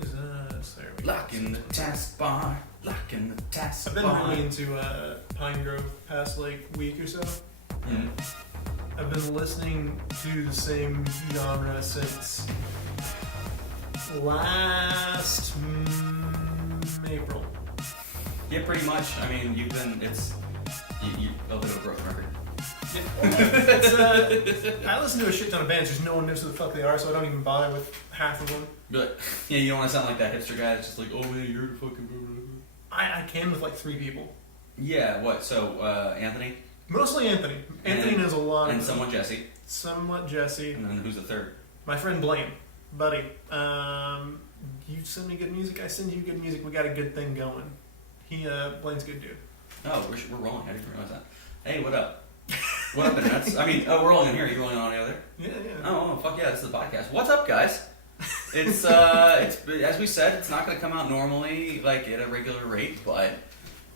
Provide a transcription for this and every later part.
There we Lock in the taskbar, lock in the taskbar. I've been really into Pine Grove past like week or so. Mm. I've been listening to the same genre since last April. Yeah, pretty much. I mean, you've been, you a bit of a broken record. I listen to a shit ton of bands, just no one knows who the fuck they are, so I don't even bother with half of them. But, yeah, you don't want to sound like that hipster guy that's just like, oh man, you're the fucking... I can with like 3 people. Yeah, what, so, Anthony? Mostly Anthony. Anthony knows a lot of And them. somewhat Jesse. Somewhat Jesse. And then who's the third? My friend Blaine. Buddy. You send me good music, I send you good music, we got a good thing going. Blaine's a good dude. Oh, we're rolling. I didn't realize that. Hey, what up? What up, internets? I mean, we're rolling in here. Are you rolling on audio there? Yeah. Oh, fuck yeah, this is the podcast. What's up, guys? It's as we said, it's not going to come out normally, like, at a regular rate, but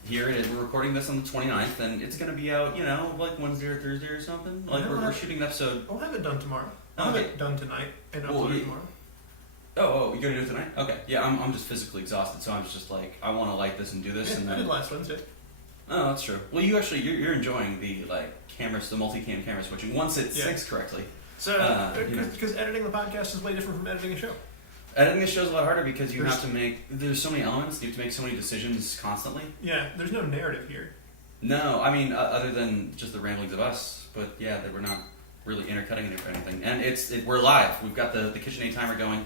here it is. We're recording this on the 29th, and it's going to be out, like Wednesday or Thursday or something. Like, we're shooting an episode. I'll have it done tomorrow. I'll have it done tonight and upload it tomorrow. Oh, you're going to do it tonight? Okay. Yeah, I'm just physically exhausted, so I'm just like, I want to light this and do this. Yeah, and then... I did last Wednesday. Oh, that's true. Well, you're enjoying the, cameras, the multi-cam camera switching, once it syncs correctly. So, because editing the podcast is way different from editing a show. Editing the show is a lot harder because you have to there's so many elements, you have to make so many decisions constantly. Yeah, there's no narrative here. No, I mean, other than just the ramblings of us, but yeah, we're not really intercutting it or anything. And we're live. We've got the KitchenAid timer going.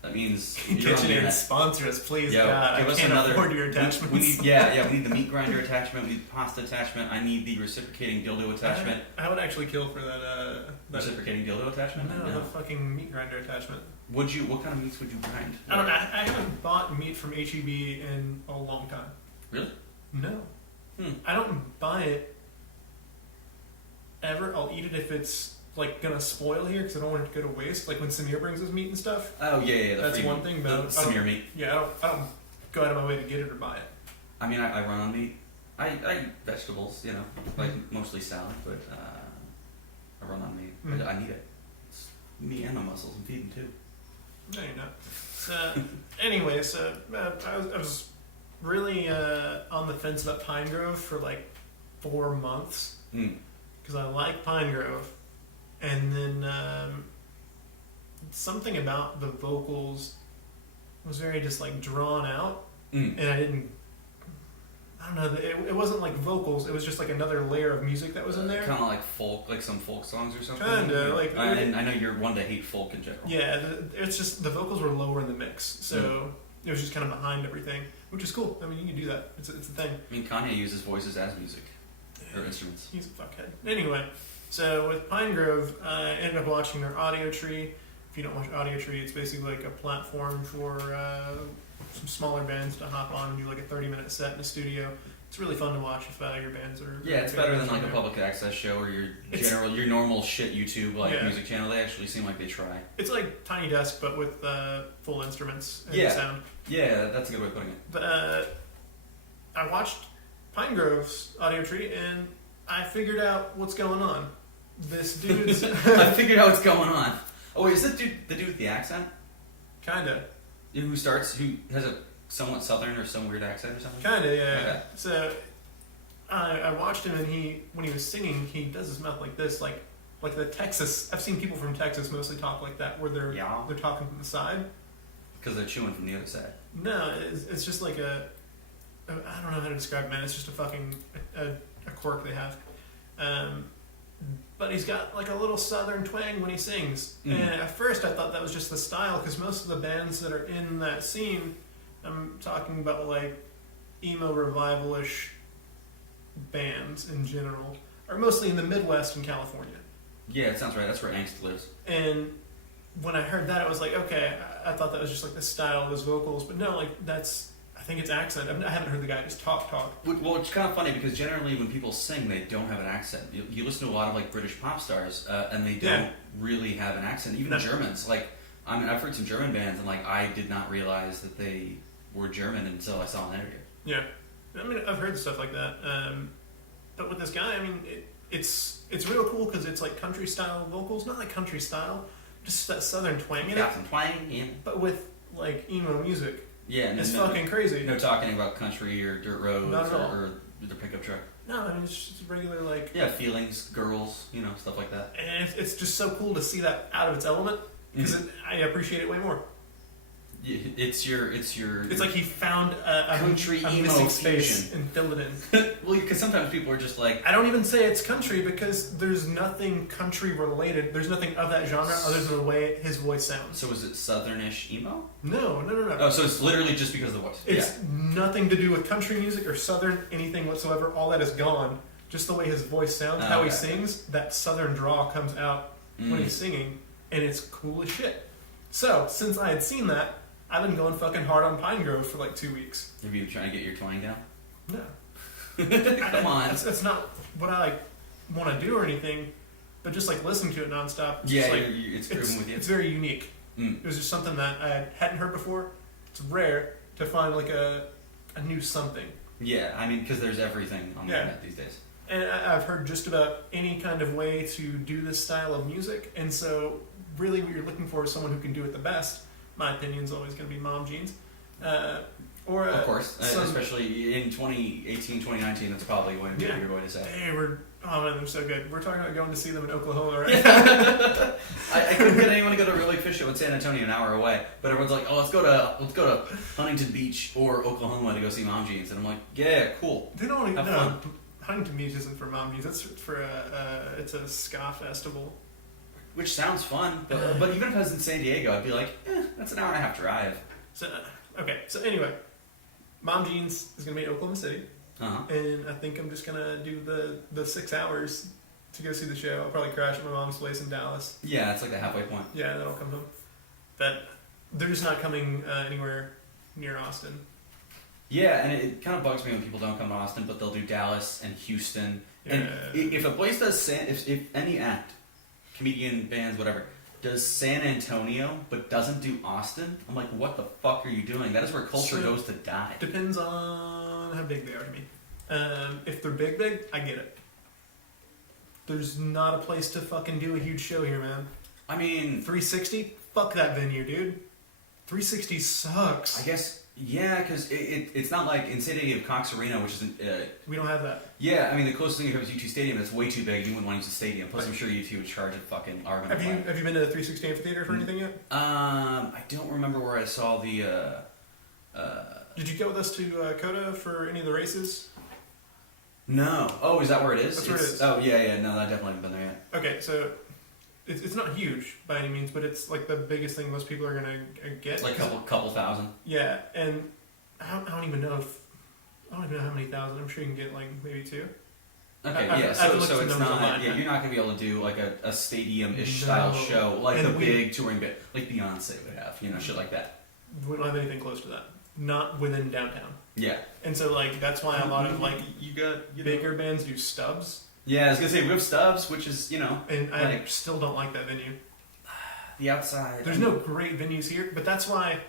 That means KitchenAid sponsor us, please. Yo, God, give I us can't another. afford your attachments. We need the meat grinder attachment. We need the pasta attachment. I need the reciprocating dildo attachment. I would actually kill for that. Reciprocating dildo attachment? No, the fucking meat grinder attachment. What kind of meats would you grind? I don't know. I haven't bought meat from HEB in a long time. Really? No. I don't buy it ever. I'll eat it if it's gonna spoil here because I don't want it to go to waste. Like when Samir brings his meat and stuff. Oh yeah. That's one thing. But Samir meat. Yeah, I don't go out of my way to get it or buy it. I mean, I run on meat. I eat vegetables, like mostly salad, but I run on meat. Mm. I need it. It's me and my muscles. I'm feeding too. No, you're not. Anyway, so I was really on the fence about Pine Grove for 4 months because I like Pine Grove, and then something about the vocals was very just drawn out, and I don't know. It wasn't like vocals. It was just another layer of music that was in there. Kind of like folk, like some folk songs or something. Kinda I know you're one to hate folk in general. Yeah, it's just the vocals were lower in the mix, so it was just kind of behind everything, which is cool. I mean, you can do that. It's a thing. I mean, Kanye uses voices as music or instruments. He's a fuckhead. Anyway, so with Pine Grove, I ended up watching their Audio Tree. If you don't watch Audio Tree, it's basically a platform for some smaller bands to hop on and do a 30-minute set in the studio. It's really fun to watch if your bands are... Yeah, it's better than a public access show or your normal shit YouTube music channel. They actually seem like they try. It's like Tiny Desk, but with full instruments and sound. Yeah, that's a good way of putting it. But I watched Pine Grove's Audio Tree, and I figured out what's going on. This dude's... I figured out what's going on. Oh, wait, is this the dude with the accent? Kinda. Who has a somewhat southern or some weird accent or something? Kinda, yeah. Okay. So I watched him, and when he was singing, he does his mouth like this, like the Texas. I've seen people from Texas mostly talk like that, where they're talking from the side. Because they're chewing from the other side. No, it's just I don't know how to describe it, man. It's just a fucking a quirk they have. But he's got a little southern twang when he sings. And at first I thought that was just the style, because most of the bands that are in that scene, I'm talking about emo revival-ish bands in general, are mostly in the Midwest and California. Yeah, it sounds right. That's where Angst lives. And when I heard that, I was like, okay, I thought that was just the style of his vocals, but no, I think it's accent. I haven't heard the guy just talk. Well, it's kind of funny because generally when people sing, they don't have an accent. You listen to a lot of British pop stars, and they don't really have an accent. Even Germans. I've heard some German bands, and I did not realize that they were German until I saw an interview. Yeah, I mean, I've heard stuff like that. But with this guy, I mean, it's real cool because it's country style vocals, not country style, just that southern twang in it. Got some twang, yeah. But with like emo music. Yeah, and It's no, fucking crazy. no talking about country or dirt roads Not at all. or the pickup truck. No, I mean, it's just regular like. Yeah, feelings, girls, stuff like that. And it's just so cool to see that out of its element because I appreciate it way more. It's It's like he found a country a emo missing space fusion. and filled it in. Well, because sometimes people are just like, I don't even say it's country because there's nothing country related. There's nothing of that genre other than the way his voice sounds. so is it southernish emo? No. Oh, so it's literally just because of the voice. It's nothing to do with country music or southern anything whatsoever. All that is gone. Just the way his voice sounds, how he Okay. sings, that southern drawl comes out Mm. when he's singing, and it's cool as shit. So, since I had seen that, I've been going fucking hard on Pine Grove for like 2 weeks. Have you been trying to get your twang down? No. Come on. That's not what I like, want to do or anything, but just like listening to it nonstop. It's Yeah, just, like, it's proven with you. It's very unique. Mm. It was just something that I hadn't heard before. It's rare to find like a new something. Yeah, I mean, because there's everything on the Yeah. internet these days. And I've heard just about any kind of way to do this style of music, and so really what you're looking for is someone who can do it the best. My opinion's always going to be Mom Jeans. Or Of course, some- especially in 2018, 2019, that's probably what Yeah. you're going to say. oh man, they're so good. We're talking about going to see them in Oklahoma, right? I couldn't get anyone to go to a Real Lake Fish Show in San Antonio, an hour away. But everyone's like, "Oh, let's go to Huntington Beach or Oklahoma to go see Mom Jeans." And I'm like, "Yeah, cool." They don't Have even know. fun. Huntington Beach isn't for Mom Jeans. It's for it's a ska festival. Which sounds fun, but even if I was in San Diego, I'd be like, that's an hour and a half drive. So okay. So anyway, Mom Jeans is gonna be in Oklahoma City, Uh-huh. and I think I'm just gonna do the 6 hours to go see the show. I'll probably crash at my mom's place in Dallas. Yeah, it's like the halfway point. Yeah, then I'll come home. But they're just not coming anywhere near Austin. Yeah, and it kind of bugs me when people don't come to Austin, but they'll do Dallas and Houston. And Yeah. if a place does if any act, comedian, bands, whatever, does San Antonio but doesn't do Austin, I'm like, what the fuck are you doing? That is where culture So- goes to die. Depends on how big they are to me. If they're big, I get it. There's not a place to fucking do a huge show here, man. I mean, 360? Fuck that venue, dude. 360 sucks. I guess, yeah, because it's not like in San Diego, Cox Arena, which isn't. We don't have that. Yeah, I mean, the closest thing you have is UT Stadium. It's way too big. You wouldn't want to use the stadium. Plus, I'm sure UT would charge a fucking arm and a leg. Have you been to the 360 amphitheater for anything yet? I don't remember where I saw the. Did you go with us to Coda for any of the races? No. Oh, is that where it is? That's where it is. Oh, yeah. No, I definitely haven't been there yet. Okay, so it's not huge by any means, but it's like the biggest thing most people are gonna get. It's like a couple thousand. Yeah, and I don't even know how many thousand. I'm sure you can get like maybe 2. Okay, I've yeah. looked So at it's numbers not. online, Yeah, but- you're not gonna be able to do like a stadium-ish No. style show like And the we- big touring bit, like Beyonce would have. Shit like that. We don't have anything close to that. Not within downtown. Yeah. And so like that's why a lot of like you got bigger bands do stubs, Yeah, I was gonna say we have Stubbs, which is and I Like- still don't like that venue. the outside. There's no great venues here, but that's why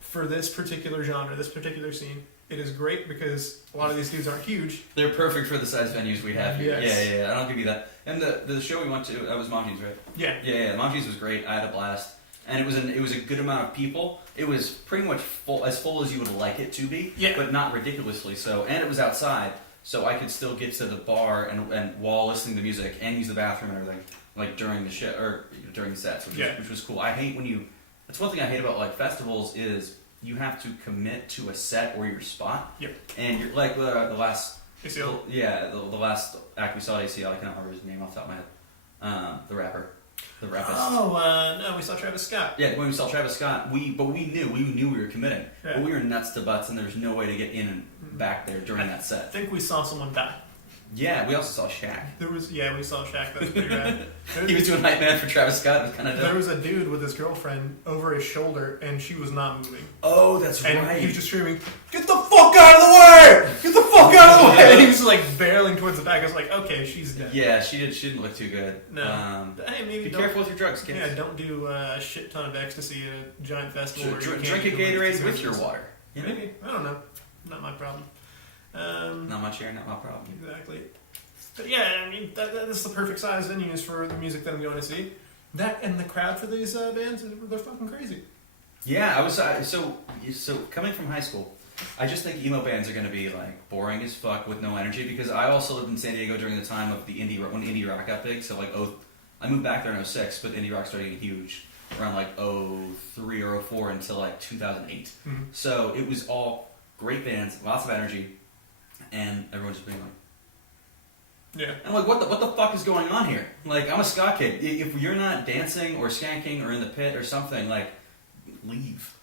for this particular genre, this particular scene, it is great because a lot of these dudes aren't huge. They're perfect for the size venues we have here. Yes. Yeah. I'll give you that. And the show we went to, that was Mom Jeans, right? Yeah. Yeah. Mom Jeans was great. I had a blast, and it was a good amount of people. It was pretty much full as you would like it to be. Yeah. But not ridiculously so. And it was outside, so I could still get to the bar and while listening to music and use the bathroom and everything, like during the show or during the sets, which was cool. I hate when you. That's one thing I hate about like festivals is you have to commit to a set or your spot. Yep. And you're like the last. ACL. Yeah, the last act we saw at ACL, I can't remember his name off the top of my head. The rapper. The rapist. Oh, no, we saw Travis Scott. Yeah, when we saw Travis Scott, we knew we were committing. Yeah. But we were nuts to butts and there was no way to get in and back there during that I set. think we saw someone die. Yeah, we also saw Shaq. We saw Shaq. That was pretty rad. He was doing hype man for Travis Scott. It was kind of There dope. was a dude with his girlfriend over his shoulder, and she was not moving. Oh, that's And right. he was just screaming, "Get the fuck out of the way! Get the fuck out of the way!" And he was like barreling towards the back. I was like, "Okay, she's dead." Yeah, she didn't look too good. No. Hey, maybe Be don't, careful with your drugs, kids. Yeah, don't do a shit ton of ecstasy at a giant festival. where you can't Drink a do Gatorade ecstasy with your options. water. You know? Maybe. I don't know. Not my problem. Not much here, not my problem. Exactly. But yeah, I mean, that's the perfect size venues for the music that I'm going to see. That and the crowd for these bands, they're fucking crazy. Yeah, I was so coming from high school. I just think emo bands are going to be like boring as fuck with no energy because I also lived in San Diego during the time of the when indie rock got big. So like I moved back there in '06, but indie rock started getting huge around like '03 or '04 until like 2008. Mm-hmm. So it was all great bands, lots of energy, and everyone just being like, Yeah. I'm like, what the fuck is going on here? Like, I'm a ska kid. If you're not dancing or skanking or in the pit or something, like, leave.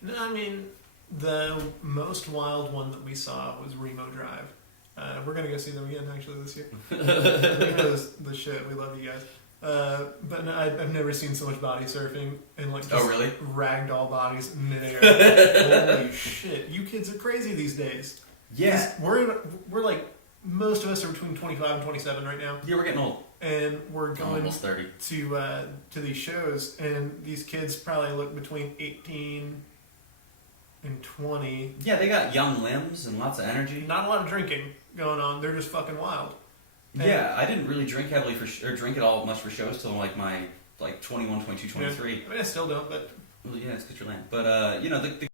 No, I mean, the most wild one that we saw was Remo Drive. We're gonna go see them again actually this year. Remo's the shit. We love you guys. But no, I've never seen so much body surfing and like just really? ragdoll bodies in midair. Holy shit! You kids are crazy these days. Yeah. We're like most of us are between 25 and 27 right now, Yeah, we're getting old. and we're I'm going almost 30. to these shows, and these kids probably look between 18 and 20. Yeah, they got young limbs and lots of energy. Not a lot of drinking going on. They're just fucking wild. Yeah, I didn't really drink heavily or drink at all much for shows till like my 21, 22, 23. Yeah. I mean, I still don't, but Well, yeah, it's because you're lame. But you know, the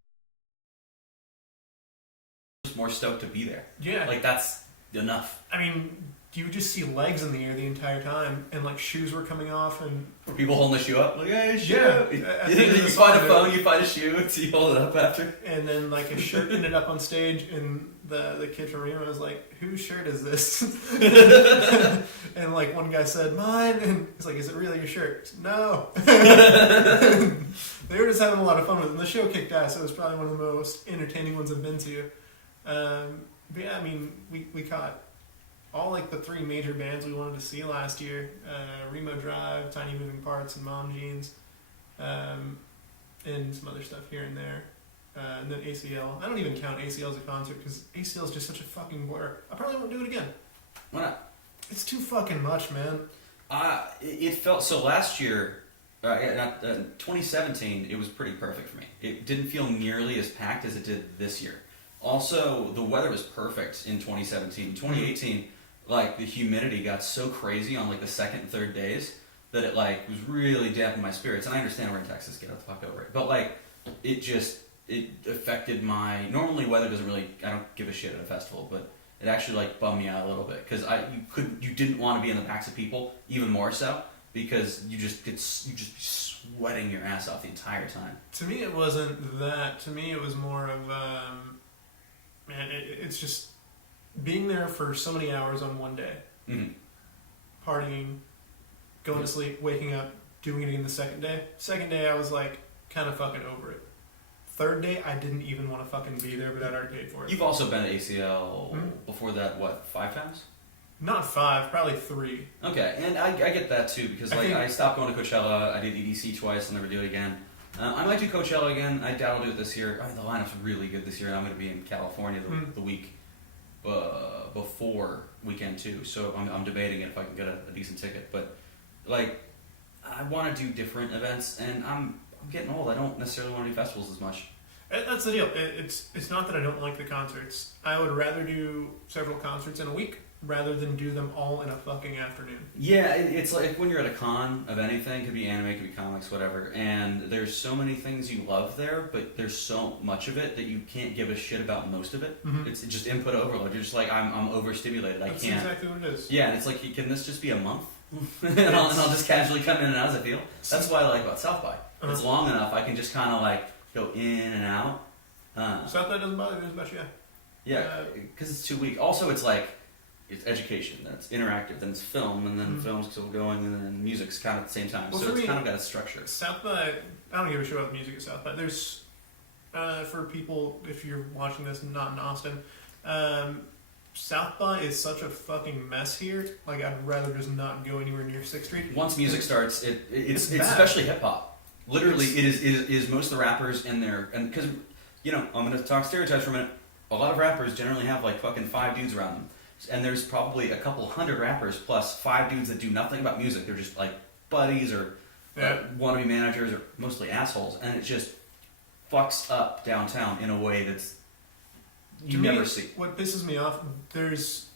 just more stoked to be there. yeah. Like that's enough. I mean, you would just see legs in the air the entire time, and like shoes were coming off, and Were people holding the shoe up? Like, hey, shoe. Yeah, I think You it's find a fine. phone, you find a shoe, so you hold it up after. and then like a shirt ended up on stage, and the kid from Reno was like, "Whose shirt is this?" And like one guy said, "Mine," and he's like, "Is it really your shirt?" No. They were just having a lot of fun with it. And the show kicked ass. It was probably one of the most entertaining ones I've been to. But yeah, I mean, we caught all like the three major bands we wanted to see last year: Remo Drive, Tiny Moving Parts, and Mom Jeans, and some other stuff here and there. And then ACL. I don't even count ACL as a concert because ACL is just such a fucking blur. I probably won't do it again. Why not? It's too fucking much, man. It felt so last year. 2017, it was pretty perfect for me. It didn't feel nearly as packed as it did this year. Also, the weather was perfect in 2017. In 2018, like the humidity got so crazy on like the second and third days that it like was really damping my spirits. And I understand we're in Texas, get out the fuck over it. But like, it affected my. Normally, weather doesn't really. I don't give a shit at a festival, but it actually like bummed me out a little bit because you didn't want to be in the packs of people even more so. Because you just be sweating your ass off the entire time. To me, it wasn't that. To me, it was more of, man, it's just being there for so many hours on one day. Mm-hmm. Partying, going to sleep, waking up, doing it again the second day. Second day, I was like, kind of fucking over it. Third day, I didn't even want to fucking be there, but I'd already paid for it. You've also been to ACL before that, what, 5 times? Not 5, probably 3. Okay, and I get that too because like I stopped going to Coachella. I did EDC twice. I'll never do it again. I might do Coachella again. I doubt I'll do it this year. I mean, the lineup's really good this year, and I'm going to be in California the week before weekend 2. So I'm debating if I can get a decent ticket. But like, I want to do different events, and I'm getting old. I don't necessarily want to do festivals as much. That's the deal. It's not that I don't like the concerts. I would rather do several concerts in a week rather than do them all in a fucking afternoon. Yeah, it's like when you're at a con of anything, could be anime, could be comics, whatever, and there's so many things you love there, but there's so much of it that you can't give a shit about most of it. Mm-hmm. It's just input overload. You're just like, I'm overstimulated. That's I can't. exactly what it is. Yeah, and it's like, can this just be a month? and I'll just casually come in and out as I feel. That's what I like about South by. It's long enough, I can just kind of like go in and out. South by doesn't bother me as much, yeah. Yeah, because it's 2 weeks. Also, it's like, it's education, then it's interactive, then it's film, and then film's still going, and then music's kind of at the same time. Well, so for it's me, kind of got a structure. South by, I don't give a shit about the music at South by. There's, for people, if you're watching this not in Austin, South by is such a fucking mess here. Like, I'd rather just not go anywhere near 6th Street. Once music starts, it's bad. especially hip hop. Literally, it is most of the rappers in there, and because, you know, I'm going to talk stereotypes for a minute. A lot of rappers generally have like fucking 5 dudes around them. And there's probably a couple hundred rappers plus 5 dudes that do nothing about music. They're just like buddies or wannabe managers or mostly assholes. And it just fucks up downtown in a way that's you never see. What pisses me off, there's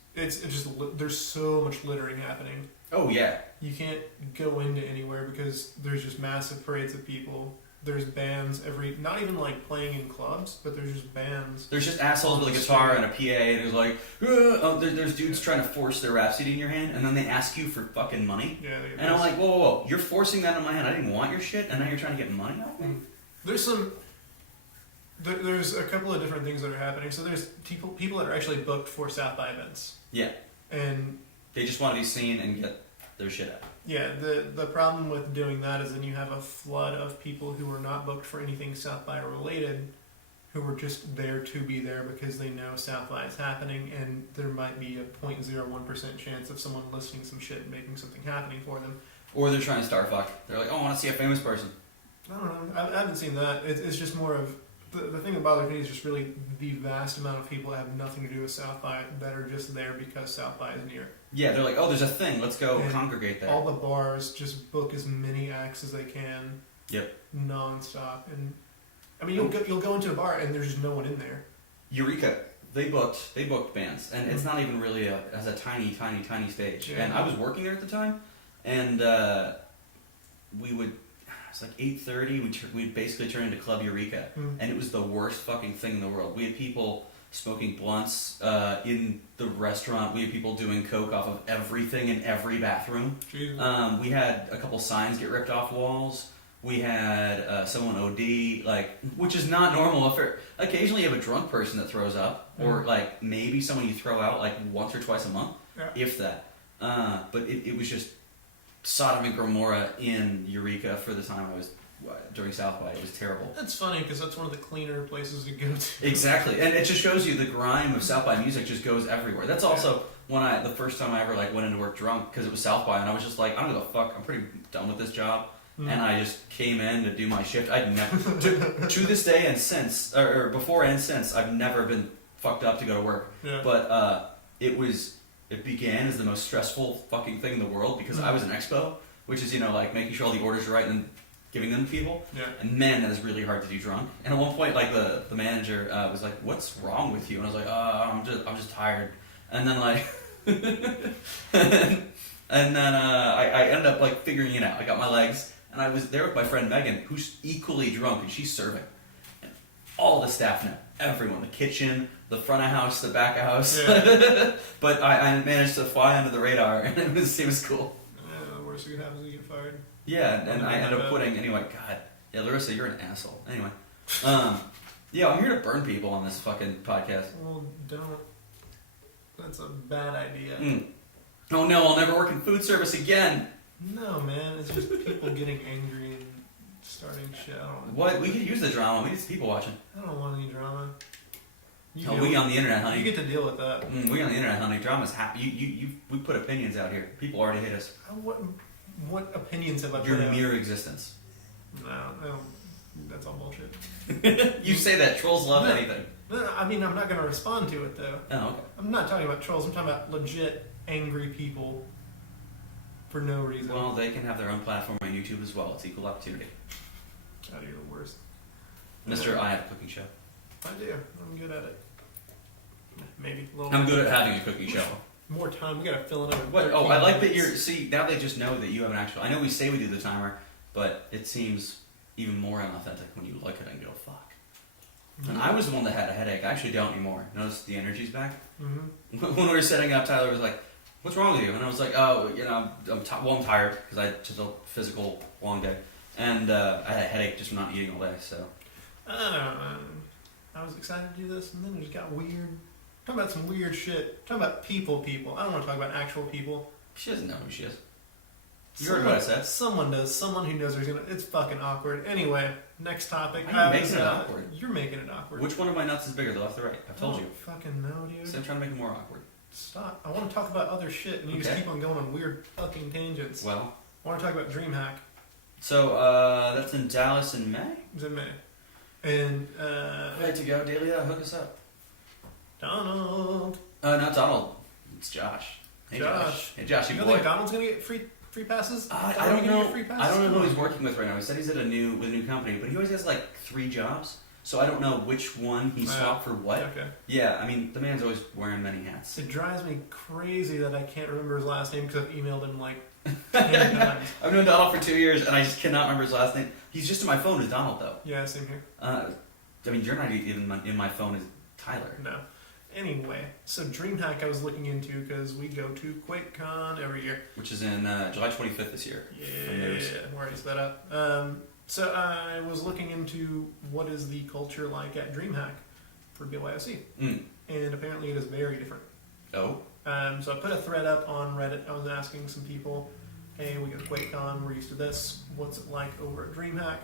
so much littering happening. Oh yeah. You can't go into anywhere because there's just massive parades of people there's bands not even like playing in clubs, but there's just bands. There's just assholes with a guitar and a PA, and it's like, there's dudes trying to force their rap CD in your hand, and then they ask you for fucking money. Yeah. And I'm like, whoa, you're forcing that in my hand. I didn't want your shit, and now you're trying to get money out of me. There's a couple of different things that are happening. So there's people that are actually booked for South by events. Yeah. And they just want to be seen and get their shit out. Yeah, the problem with doing that is then you have a flood of people who are not booked for anything South by related, who are just there to be there because they know South by is happening, and there might be a 0.01% chance of someone listening some shit and making something happening for them. Or they're trying to star fuck. They're like, oh, I want to see a famous person. I don't know. I haven't seen that. It's just more of... The thing that bothers me is just really the vast amount of people that have nothing to do with South by that are just there because South by is near. Yeah, they're like, oh, there's a thing. Let's go And congregate there. all the bars just book as many acts as they can. Yep. Non-stop. And I mean, you'll go into a bar and there's just no one in there. Eureka, they booked bands, and it's not even really as a tiny stage. Yeah. And I was working there at the time, and we would. It's like 8:30. We'd basically turn into Club Eureka, and it was the worst fucking thing in the world. We had people smoking blunts in the restaurant. We had people doing coke off of everything in every bathroom. We had a couple signs get ripped off walls. We had someone OD, which is not normal. Occasionally you have a drunk person that throws up, or maybe someone you throw out once or twice a month, if that. But it was just Sodom and Gomorrah in Eureka for the time I was during South by. It was terrible. That's funny because that's one of the cleaner places to go to. Exactly, and it just shows you the grime of South by music just goes everywhere. That's also the first time I ever went into work drunk because it was South by, and I was just like, I don't give a fuck. I'm pretty done with this job. And I just came in to do my shift. I'd never, to this day and since, or before and since, I've never been fucked up to go to work. Yeah. But it began as the most stressful fucking thing in the world because I was an expo, which is making sure all the orders are right and then giving them to people. Yeah. And man, that is really hard to do drunk. And at one point, the manager was like, "What's wrong with you?" And I was like, I'm just tired." And then I ended up figuring it out. I got my legs. And I was there with my friend Megan, who's equally drunk, and she's serving. And all the staff know. Everyone. The kitchen, the front of house, the back of house. Yeah. But I managed to fly under the radar, and it was cool. Yeah, the worst that could happen is you get fired. Yeah, and I ended up quitting. Anyway, God. Yeah, Larissa, you're an asshole. Anyway. Yeah, I'm here to burn people on this fucking podcast. Well, don't. That's a bad idea. Oh no, I'll never work in food service again. No, man, it's just people getting angry and starting shit. I don't know. What? We could use the drama. We need some people watching. I don't want any drama. We on the internet, honey. You get to deal with that. We on the internet, honey. Drama's happy. We put opinions out here. People already hate us. What opinions have I put Your out? mere existence. No, that's all bullshit. You say that. Trolls love anything. No, I mean, I'm not going to respond to it, though. Oh, okay. I'm not talking about trolls. I'm talking about legit angry people for no reason. Well, they can have their own platform on YouTube as well. It's equal opportunity. God, you're the worst. Mr. I have a cooking show. I do. I'm good at it. Maybe a little. I'm good at having a cooking show. More time. We gotta fill it up. What? Oh, I like that you're. See, now they just know that you have an actual. I know we say we do the timer, but it seems even more unauthentic when you look at it and go, "Fuck." Mm-hmm. And I was the one that had a headache. I actually don't anymore. Notice the energy's back. Mm-hmm. When we were setting up, Tyler was like, "What's wrong with you?" And I was like, "Oh, I'm tired because I had just a physical long day, and I had a headache just from not eating all day." So. I was excited to do this, and then it just got weird. Talking about some weird shit. Talking about people. I don't want to talk about actual people. She doesn't know who she is. You heard what I said. Someone does. Someone who knows her. It's fucking awkward. Anyway, next topic. Why are you making it awkward? You're making it awkward. Which one of my nuts is bigger, the left or the right? I've told you. Fucking no, dude. So I'm trying to make it more awkward. Stop. I want to talk about other shit, and you just keep on going on weird fucking tangents. Well. I want to talk about DreamHack. So, that's in Dallas in May? It's in May. And, ready to go, Delia, hook us up. Donald. Not Donald. It's Josh. Hey, Josh. Hey, Josh, you don't think Donald's gonna get free passes? I don't know. I don't know who he's working with right now. He said he's at with a new company, but he always has 3 jobs. So I don't know which one he swapped for what. Okay. Yeah, I mean, the man's always wearing many hats. It drives me crazy that I can't remember his last name because I've emailed him I've known Donald for 2 years, and I just cannot remember his last name. He's just in my phone as Donald, though. Yeah, same here. I mean, you're not even in my phone as Tyler. No. Anyway, so DreamHack I was looking into because we go to QuakeCon every year. Which is in July 25th this year. Yeah, where is that up? So I was looking into what is the culture like at DreamHack for BYOC. And apparently it is very different. Oh? So I put a thread up on Reddit. I was asking some people, hey, we go to QuakeCon, we're used to this. What's it like over at DreamHack?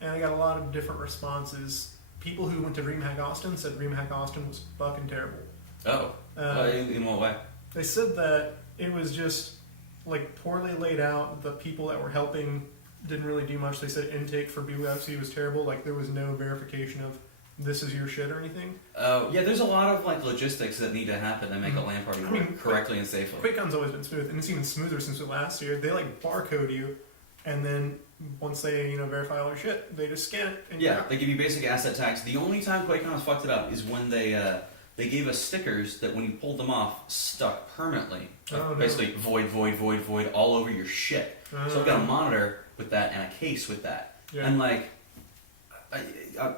And I got a lot of different responses. People who went to DreamHack Austin said DreamHack Austin was fucking terrible. Oh. In what way? They said that it was just like poorly laid out. The people that were helping didn't really do much. They said intake for BYOC was terrible. Like there was no verification of this is your shit or anything. Yeah, there's a lot of like logistics that need to happen to make a LAN party work correctly and safely. QuakeCon's always been smooth, and it's even smoother since last year. They like barcode you, and then once they verify all your shit, they just scan it. And Yeah, they give you basic asset tags. The only time QuakeCon has fucked it up is when they gave us stickers that when you pulled them off stuck permanently. Oh, no. Basically void all over your shit. So I've got a monitor with that and a case with that. Yeah. And like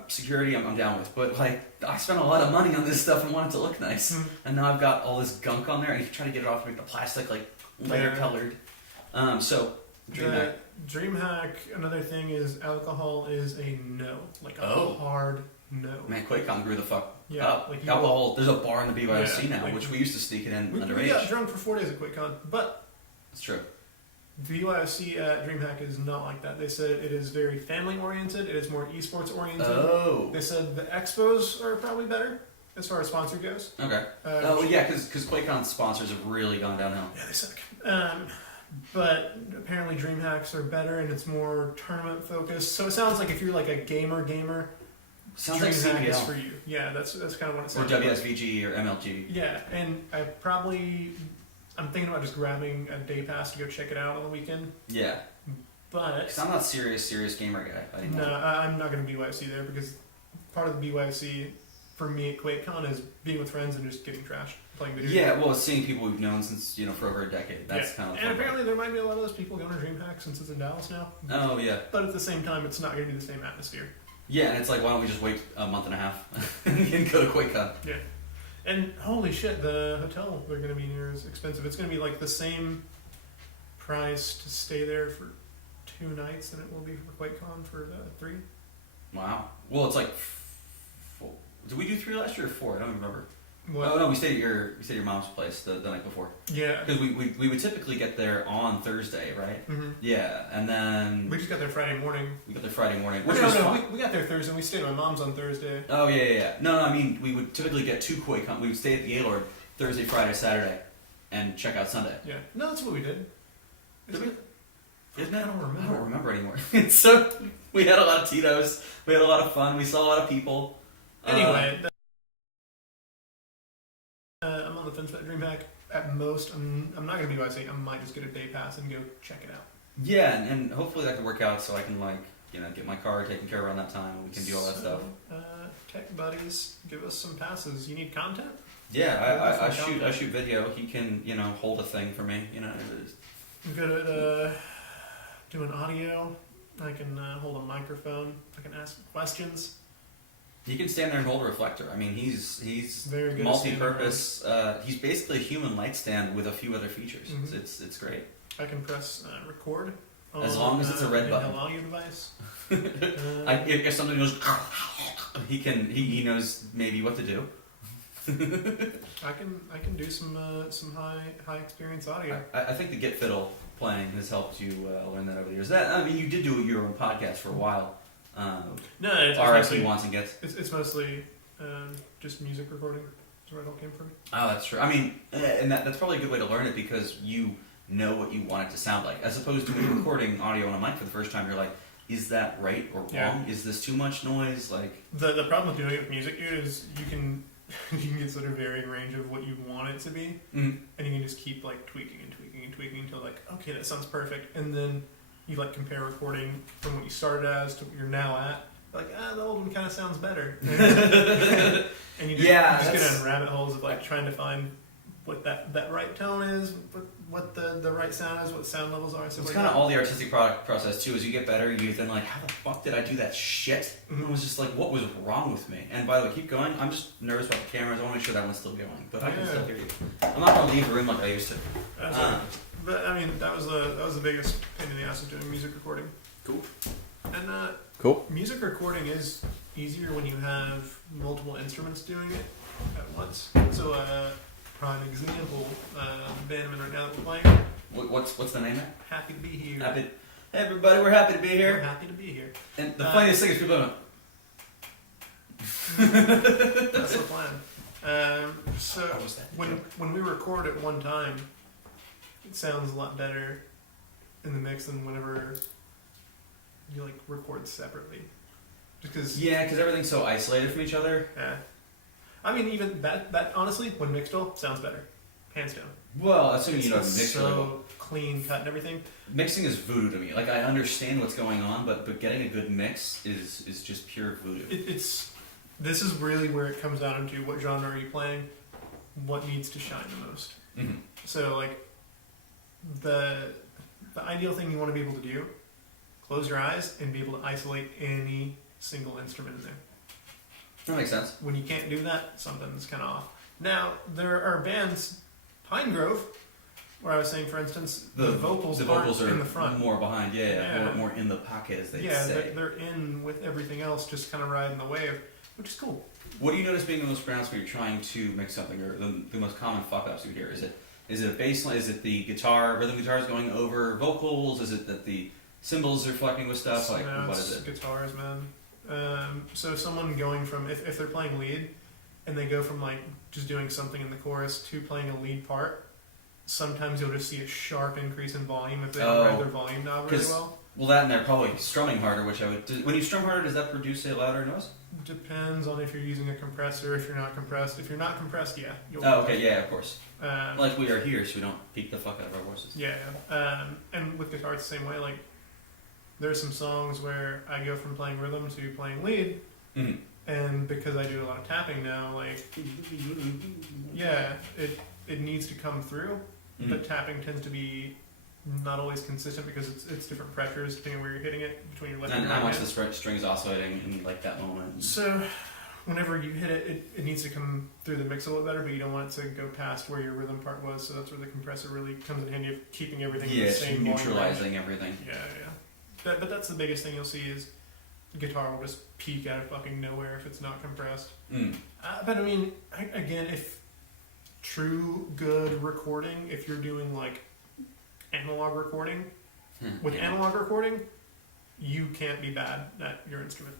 security I'm down with, but like I spent a lot of money on this stuff and want it to look nice. And now I've got all this gunk on there and you try to get it off to make the plastic like layer colored. So DreamHack. DreamHack, another thing is alcohol is a no. Like a hard no. Man, QuakeCon grew the fuck Yeah, up. like Alcohol, there's a bar in the BYOC now, like- which we used to sneak it in We underage. got drunk for 4 days at QuakeCon, but It's true. BYOC at DreamHack is not like that. They said it is very family oriented. It is more esports oriented. Oh. They said the expos are probably better as far as sponsor goes. Okay. Yeah, because QuakeCon sponsors have really gone downhill. Yeah, they suck. But apparently DreamHacks are better and it's more tournament focused. So it sounds like if you're like a gamer, Sounds like DreamHack is CPL. for you. Yeah, that's kind of what it Or sounds like. WSVG or MLG. Yeah, and I'm thinking about just grabbing a day pass to go check it out on the weekend. Yeah. But Because I'm not serious gamer guy anymore. no, I'm not going to BYOC there because part of the BYOC for me at QuakeCon is being with friends and just getting trashed, playing video games. Yeah, well, seeing people we've known since, for over a decade. That's kind of And apparently there might be a lot of those people going to DreamHack since it's in Dallas now. Oh, yeah. But at the same time, it's not going to be the same atmosphere. Yeah, and it's like, why don't we just wait a month and a half and go to QuakeCon? Yeah. And holy shit, the hotel they're going to be near is expensive. It's going to be like the same price to stay there for 2 nights than it will be for QuakeCon for the 3. Wow. Well, it's like 4. Did we do 3 last year or 4? I don't even remember. What? Oh no, we stayed at your mom's place the night before. Yeah. Because we would typically get there on Thursday, right? Mm-hmm. Yeah, and then We just got there Friday morning. we got there Friday morning, No, which was no, fun. we got there Thursday. We stayed at my mom's on Thursday. Oh yeah. No, I mean we would typically get 2 QuakeCon. We would stay at the Gaylord Thursday, Friday, Saturday, and check out Sunday. Yeah. No, that's what we did. Did we? Isn't I it? don't remember. I don't remember anymore. So we had a lot of Tito's. We had a lot of fun. We saw a lot of people. Anyway, I'm on the fence about DreamHack. At most, I'm not going to be BYOC. I might just get a day pass and go check it out. Yeah, and hopefully that can work out so I can get my car taken care of around that time and we can do all that stuff. Tech buddies, give us some passes. You need content? Yeah, I shoot video. He can hold a thing for me. I'm good at doing audio. I can hold a microphone. I can ask questions. He can stand there and hold a reflector. I mean, he's Very good. multi-purpose. He's basically a human light stand with a few other features. Mhm. It's great. I can press record. As long as it's a red an button. audio device. If something goes, he knows maybe what to do. I can do some high experience audio. I think the Get Fiddle playing has helped you learn that over the years. You did do your own podcast for a while. No, it's RFC mostly, wants and gets. it's mostly just music recording. That's where it all came from. Oh, that's true. I mean, and that's probably a good way to learn it because you know what you want it to sound like. As opposed to when you're recording audio on a mic for the first time, you're like, is that right or wrong? Yeah. Is this too much noise? Like The problem with doing it with music is you can get sort of varying range of what you want it to be, and you can just keep like tweaking until like, okay, that sounds perfect, and then you like compare recording from what you started as to what you're now at. Like, the old one kind of sounds better. And you just get down rabbit holes of like trying to find what that right tone is, what the right sound is, what sound levels are, and stuff It's like kind of that. all the artistic process too. As you get better, you then like, how the fuck did I do that shit? And I was just like, what was wrong with me? And by the way, keep going. I'm just nervous about the cameras. I want to make sure that one's still going, but I can Yeah. still hear you. I'm not gonna leave the room like I used to. That's it. But I mean, that was the biggest pain in the ass of doing music recording. Cool. And Cool. music recording is easier when you have multiple instruments doing it at once. So, prime example, the band I'm in right now that we're playing, What's the name of it? happy to be here. Happy. Hey everybody, we're happy to be We're here. happy to be here. And the funniest thing is people don't. That's the plan. So What was that? when we record at one time, it sounds a lot better in the mix than whenever you like record separately. Just because. Yeah, because everything's so isolated from each other. I mean, even that honestly, when mixed all, sounds better, hands down. Well, assuming you know It's mix really well. so clean cut and everything. Mixing is voodoo to me. Like I understand what's going on, but getting a good mix is just pure voodoo. This is really where it comes down to what genre are you playing, what needs to shine the most. Mm-hmm. So like the ideal thing you want to be able to do, close your eyes and be able to isolate any single instrument in there. That makes sense. When you can't do that, something's kind of off. Now there are bands, Pine Grove, where I was saying, for instance, the vocals are in the front. more behind, Yeah. more in the pocket, as they Yeah, say. they're in with everything else, just kind of riding the wave, which is cool. What do you notice being the most pronounced when you're trying to mix something, or the most common fuck ups you hear? Is it a bass line? Is it the rhythm guitars going over vocals? Is it that the cymbals are fucking with stuff? Like, No, what it's is it? guitars, man. So someone going from, if they're playing lead, and they go from like just doing something in the chorus to playing a lead part, sometimes you'll just see a sharp increase in volume if they don't read their volume knob really 'Cause- well. Well, that and they're probably strumming harder, which I would. When you strum harder, does that produce a louder noise? Depends on if you're using a compressor, if you're not compressed. If you're not compressed, yeah. You'll Oh, okay, yeah, of course. Um, Like we are here, so we don't peak the fuck out of our voices. Yeah, and with guitar it's the same way. Like, there's some songs where I go from playing rhythm to playing lead, Mhm. and because I do a lot of tapping now, like, yeah, it needs to come through, but Mhm. tapping tends to be not always consistent because it's different pressures depending on where you're hitting it between your left and And right how much hand. the strings oscillating in like that moment. So, whenever you hit it, it needs to come through the mix a little better, but you don't want it to go past where your rhythm part was. So that's where the compressor really comes in handy of keeping everything in Yeah, the it's same volume range. neutralizing everything. Yeah. But that's the biggest thing you'll see is guitar will just peak out of fucking nowhere if it's not compressed. Mm. But I mean, again, if true good recording, if you're doing like analog recording, with Yeah. analog recording, you can't be bad at your instrument.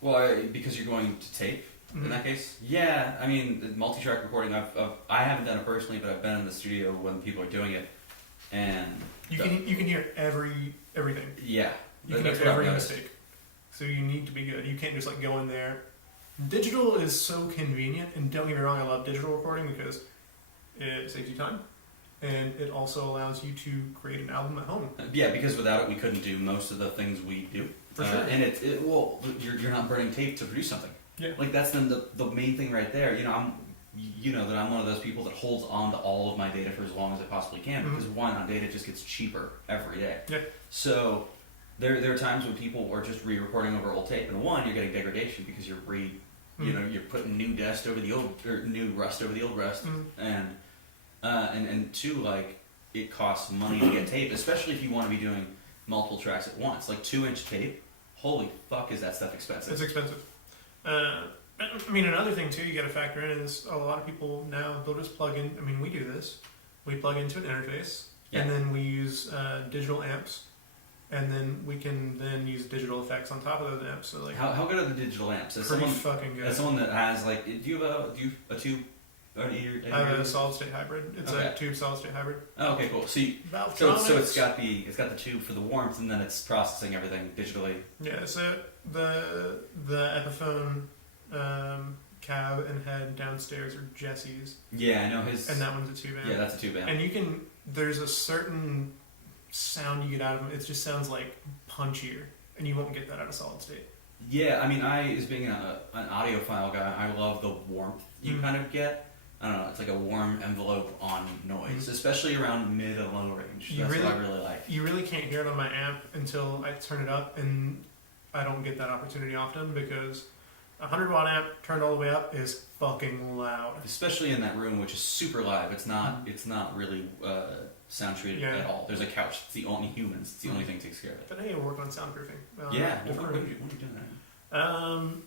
Well, because you're going to tape in Mhm. that case. Yeah, I mean, the multi-track recording. I haven't done it personally, but I've been in the studio when people are doing it, and You can hear everything. yeah, You can that's hear what I've every noticed. mistake. So you need to be good. You can't just like go in there. Digital is so convenient, and don't get me wrong, I love digital recording because it saves you time, and it also allows you to create an album at home. Yeah, because without it, we couldn't do most of the things we do. For sure. And you're not burning tape to produce something. Yeah. Like that's the main thing right there. You know that I'm one of those people that holds on to all of my data for as long as I possibly can Mhm. because one, on data just gets cheaper every day. Yeah. So there are times when people are just re-recording over old tape, and one, you're getting degradation because you're you're putting new dust over the old or new rust over the old rust, Mhm. and two, like it costs money to get tape, especially if you want to be doing multiple tracks at once. Like 2-inch tape, holy fuck, is that stuff expensive? It's expensive. I mean, another thing too you got to factor in is a lot of people now they'll just plug in. I mean, we do this. We plug into an interface, Yeah. and then we use digital amps, and then we can then use digital effects on top of those amps. So like, How good are the digital amps? As pretty someone, fucking good. as someone that has like, do you have a tube? Or an ear, I have a solid state hybrid. It's Okay. a tube solid state hybrid. Oh, okay, cool. So Valvetronics. it's got the tube for the warmth, and then it's processing everything digitally. Yeah, so the Epiphone cab and head downstairs are Jesse's, Yeah, I know his. and that one's a tube amp. Yeah, that's a tube amp. And you can, there's a certain sound you get out of them. It just sounds like punchier, and you won't get that out of solid state. Yeah, I mean, as being an audiophile guy, I love the warmth you Mhm. kind of get. I don't know. It's like a warm envelope on noise, especially around mid and low range. You That's really- what I really like. You really can't hear it on my amp until I turn it up, and I don't get that opportunity often because a 100-watt amp turned all the way up is fucking loud. Especially in that room, which is super live. It's not. It's not really sound treated Yeah. at all. There's a couch. It's the only humans. It's the only thing that takes care of it. But hey, we'll work on soundproofing. Yeah. different When are room. you doing that?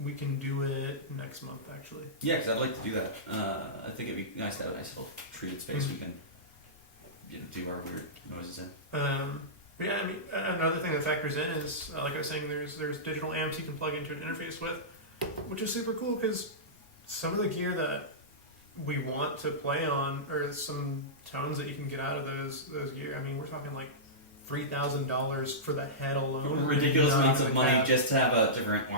We can do it next month, actually. Yeah, because I'd like to do that. I think it'd be nice to have a nice little treated space we can do our weird noises in. But yeah, I mean, another thing that factors in is, like I was saying, there's digital amps you can plug into an interface with, which is super cool because some of the gear that we want to play on, or some tones that you can get out of those gear. I mean, we're talking like $3,000 for the head alone. Ridiculous Not amounts the of money cab. just to have a different.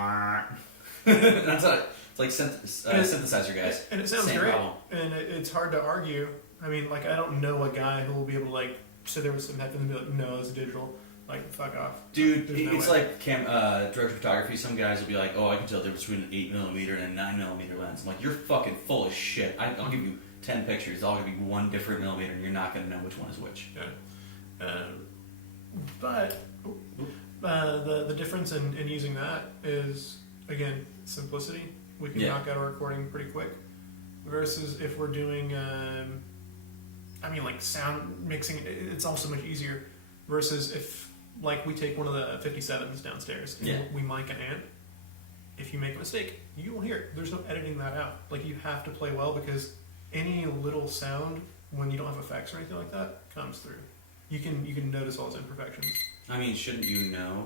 That's what it's like. Synthesizer guys. And it sounds Same great, problem. and it's hard to argue. I mean, like, I don't know a guy who will be able to like sit there with some headphones and be like, "No, it's digital." Like, fuck off. Dude, There's no it's way. like director photography. Some guys will be like, "Oh, I can tell the difference between an 8mm and a 9mm lens." I'm like, "You're fucking full of shit. I'll give you 10 pictures. It's all gonna be one different millimeter, and you're not gonna know which one is which." Yeah. But the difference in using that is, again, simplicity. We can Yeah. knock out a recording pretty quick. Versus if we're doing, I mean, like sound mixing, it's also much easier. Versus if, like, we take one of the 57s downstairs and Yeah. we mic an amp. If you make a mistake, you will hear it. There's no editing that out. Like, you have to play well because any little sound, when you don't have effects or anything like that, comes through. You can notice all its imperfections. I mean, shouldn't you know?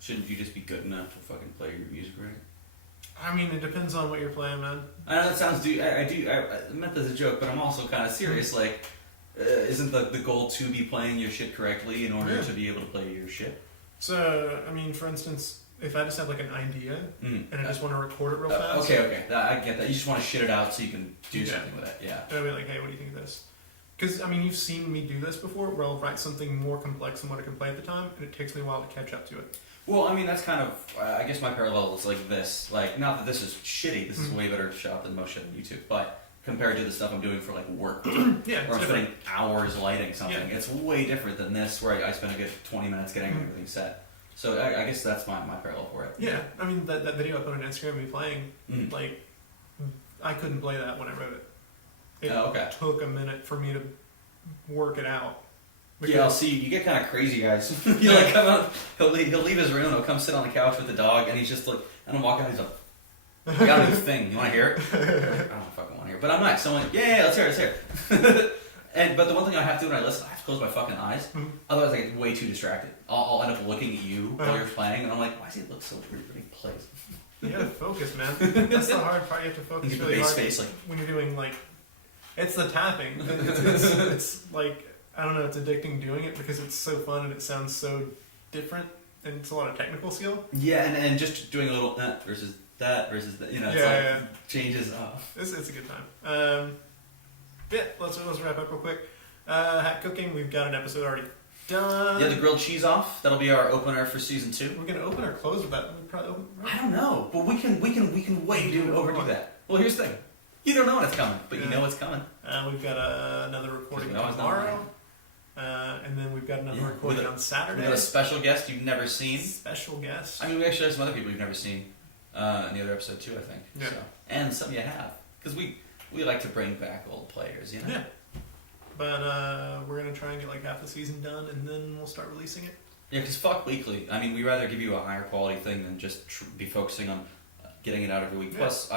Shouldn't you just be good enough to fucking play your music right? I mean, it depends on what you're playing, man. I know that sounds. I meant that as a joke, but I'm also kind of serious. Like, isn't the goal to be playing your shit correctly in order Yeah. to be able to play your shit? So, I mean, for instance, if I just have like an idea and I just want to record it real fast, Okay. I get that. You just want to shit it out so you can do Yeah. something with it. Yeah. I'll be like, hey, what do you think of this? Because, I mean, you've seen me do this before where I'll write something more complex than what I can play at the time, and it takes me a while to catch up to it. Well, I mean, that's kind of. I guess my parallel is like this. Like, not that this is shitty. This is way better shot than most shit on YouTube, but compared to the stuff I'm doing for like work, Yeah, or I'm it's different. spending hours lighting something, Yeah. it's way different than this, where I spend a good 20 minutes getting everything set. So I guess that's my parallel for it. Yeah, I mean, that video I put on Instagram of me playing, Mhm. like, I couldn't play that when I wrote it. It Oh, okay. took a minute for me to work it out. Yeah, I'll see. You get kind of crazy, guys. You like come out. He'll leave his room. He'll come sit on the couch with the dog, and he's just like, and I'm walking out. He's like, I got a new thing. You want to hear it? I'm like, I don't fucking want to hear it, but I'm nice. So I'm like, yeah, let's hear it. But the one thing I have to do when I listen, I have to close my fucking eyes. Mhm. Otherwise, I get way too distracted. I'll end up looking at you while Uh-huh. you're playing, and I'm like, why does it look so weird when he plays? You gotta focus, man. That's the hard part. You have to focus Get the really bass hard face, like, when you're doing, like, it's the tapping. It's like, I don't know, it's addicting doing it because it's so fun and it sounds so different and it's a lot of technical skill. yeah, and just doing a little versus that, you know, it's Yeah, like changes up. It's a good time. Yeah, let's wrap up real quick. Hat cooking, we've got an episode already done. Yeah, the grilled cheese off. That'll be our opener for season 2. We're gonna open or close with that. We probably open. I don't know, but we can overdo that. Well, here's the thing: you don't know when it's coming, but you Yeah. know it's coming. We've got another recording We always know tomorrow, and then we've got another Yeah, recording with a- on Saturday. We got a special guest you've never seen. Special guest. I mean, we actually have some other people you've never seen in the other episode too, I think. Yeah. So. And some you have, because we like to bring back old players, you know. Yeah. But we're gonna try and get like half the season done, and then we'll start releasing it. Yeah, because fuck weekly. I mean, we rather give you a higher quality thing than just be focusing on getting it out every week. Yeah. Plus,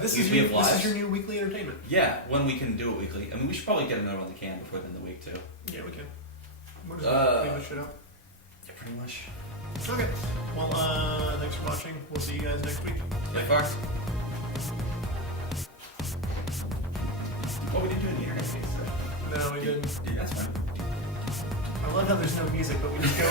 This we is have lives. this is your new weekly entertainment. Yeah, when we can do it weekly. I mean, we should probably get another one in the can before the end of the week too. Yeah, we can. We'll just leave this shit out. Yeah, pretty much. Okay. Well, thanks for watching. We'll see you guys next week. Yeah, far. Oh, we didn't do an internet piece. No, we didn't. Yeah, that's fine. I love how there's no music, but we just go.